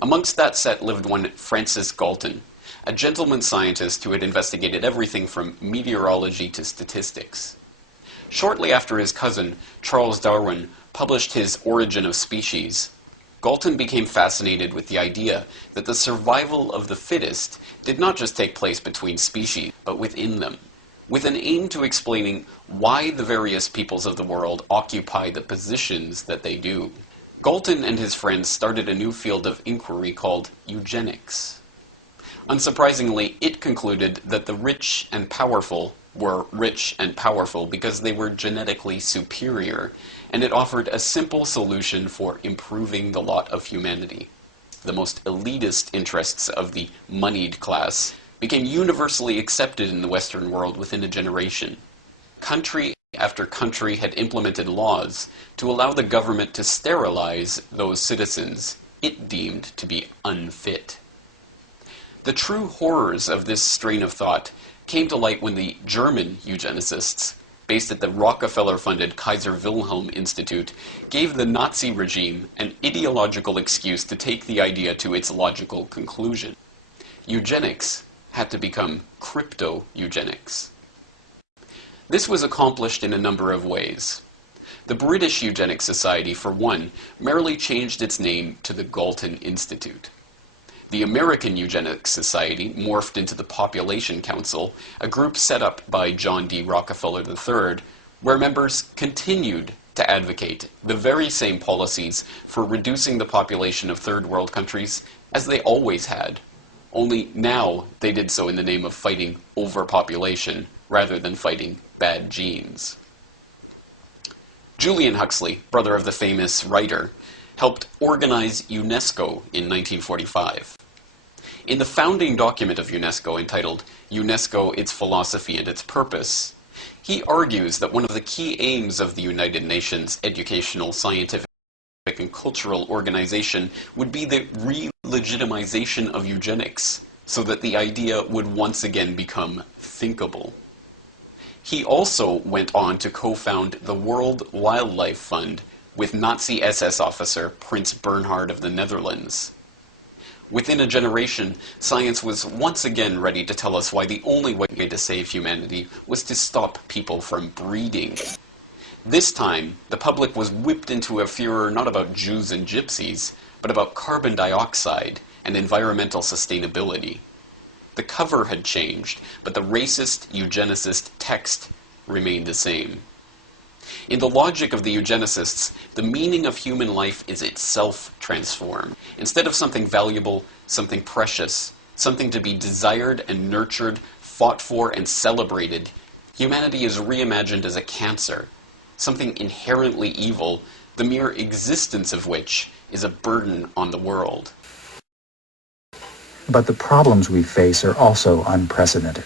Amongst that set lived one Francis Galton, a gentleman scientist who had investigated everything from meteorology to statistics. Shortly after his cousin, Charles Darwin, published his Origin of Species, Galton became fascinated with the idea that the survival of the fittest did not just take place between species, but within them, with an aim to explaining why the various peoples of the world occupy the positions that they do. Galton and his friends started a new field of inquiry called eugenics. Unsurprisingly, it concluded that the rich and powerful were rich and powerful because they were genetically superior, and it offered a simple solution for improving the lot of humanity. The most elitist interests of the moneyed class became universally accepted in the Western world within a generation. Country after country had implemented laws to allow the government to sterilize those citizens it deemed to be unfit. The true horrors of this strain of thought came to light when the German eugenicists, based at the Rockefeller-funded Kaiser Wilhelm Institute, gave the Nazi regime an ideological excuse to take the idea to its logical conclusion. Eugenics had to become crypto-eugenics. This was accomplished in a number of ways. The British Eugenics Society, for one, merely changed its name to the Galton Institute. The American Eugenics Society morphed into the Population Council, a group set up by John D. Rockefeller III, where members continued to advocate the very same policies for reducing the population of third world countries as they always had, only now they did so in the name of fighting overpopulation rather than fighting bad genes. Julian Huxley, brother of the famous writer, helped organize UNESCO in 1945. In the founding document of UNESCO entitled UNESCO, Its Philosophy and Its Purpose, he argues that one of the key aims of the United Nations educational, scientific, and cultural organization would be the re-legitimization of eugenics, so that the idea would once again become thinkable. He also went on to co-found the World Wildlife Fund with Nazi SS officer Prince Bernhard of the Netherlands. Within a generation, science was once again ready to tell us why the only way to save humanity was to stop people from breeding. This time, the public was whipped into a furor not about Jews and gypsies, but about carbon dioxide and environmental sustainability. The cover had changed, but the racist eugenicist text remained the same. In the logic of the eugenicists, the meaning of human life is itself transformed. Instead of something valuable, something precious, something to be desired and nurtured, fought for and celebrated, humanity is reimagined as a cancer, something inherently evil, the mere existence of which is a burden on the world. But the problems we face are also unprecedented.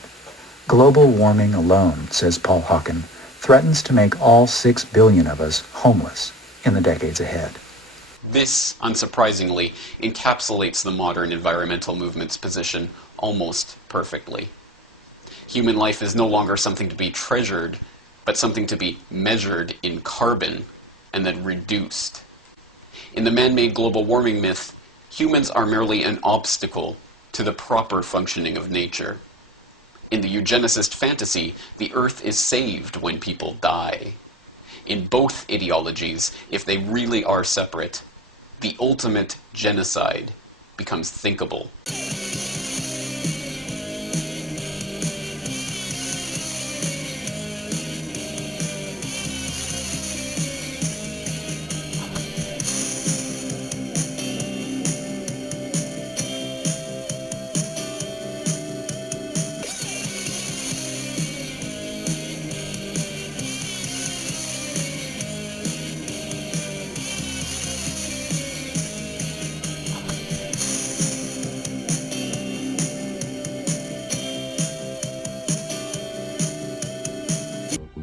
Global warming alone, says Paul Hawken, threatens to make all 6 billion of us homeless in the decades ahead. This, unsurprisingly, encapsulates the modern environmental movement's position almost perfectly. Human life is no longer something to be treasured, but something to be measured in carbon and then reduced. In the man-made global warming myth, humans are merely an obstacle to the proper functioning of nature. In the eugenicist fantasy, the Earth is saved when people die. In both ideologies, if they really are separate, the ultimate genocide becomes thinkable.